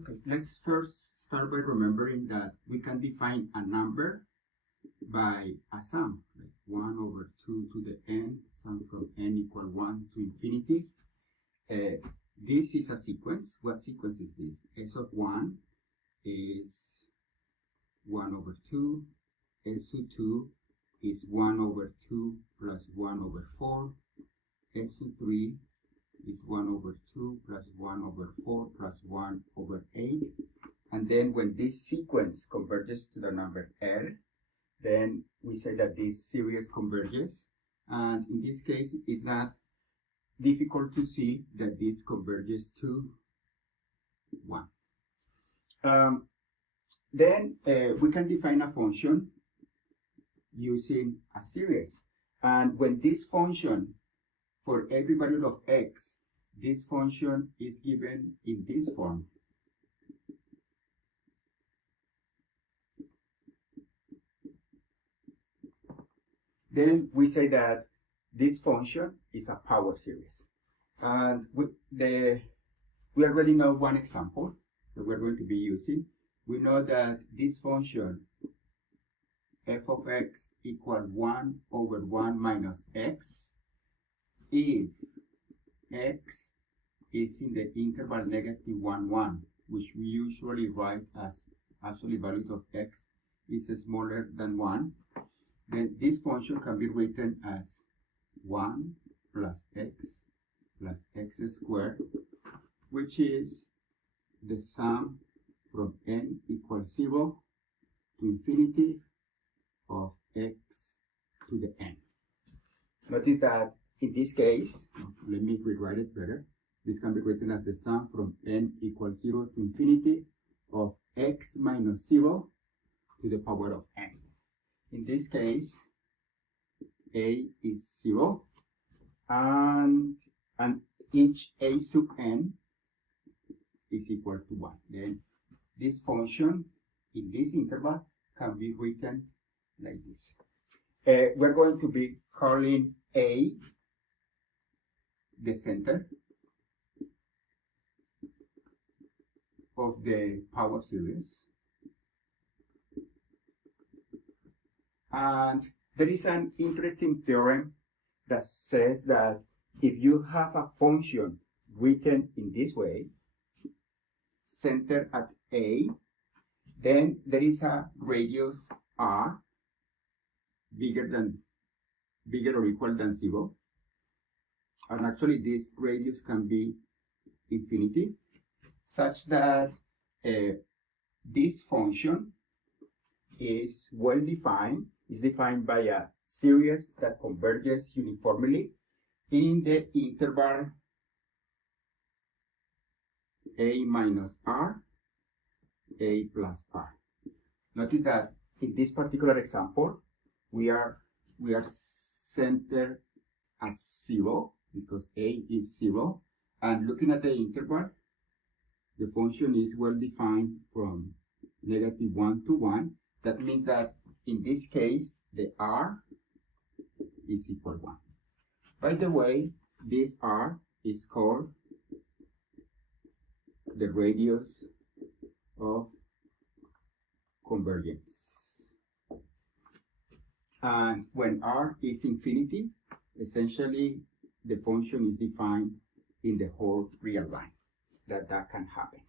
Okay, let's first start by remembering that we can define a number by a sum, like 1 over 2 to the n, sum from n equal 1 to infinity. This is a sequence. What sequence is this? S of 1 is 1 over 2, S of 2 is 1 over 2 plus 1 over 4, S of 3 is 1 over 2 plus 1 over 4 plus 1 over 8. And then when this sequence converges to the number L, then we say that this series converges. And in this case, it's not difficult to see that this converges to 1. Then we can define a function using a series. And when this function, for every value of x, this function is given in this form. Then we say that this function is a power series. And we already know one example that we're going to be using. We know that this function f of x equal 1 over 1 minus x if x is in the interval negative 1, 1, which we usually write as absolute value of x is smaller than 1, then this function can be written as 1 plus x squared, which is the sum from n equals 0 to infinity of x to the n. Notice that in this case, let me rewrite it better. This can be written as the sum from n equals 0 to infinity of x minus 0 to the power of n. In this case, a is 0, and each a sub n is equal to 1. Then this function in this interval can be written like this. We're going to be calling a the center of the power series. And there is an interesting theorem that says that if you have a function written in this way, centered at A, then there is a radius r bigger or equal than 0. And actually this radius can be infinity, such that this function is well defined. Is defined by a series that converges uniformly in the interval a minus r, a plus r. Notice that in this particular example, we are centered at 0 because a is 0, and looking at the interval, the function is well defined from negative 1 to 1. That means that in this case, the r is equal to 1. By the way, this r is called the radius of convergence. And when r is infinity, essentially the function is defined in the whole real line. That can happen.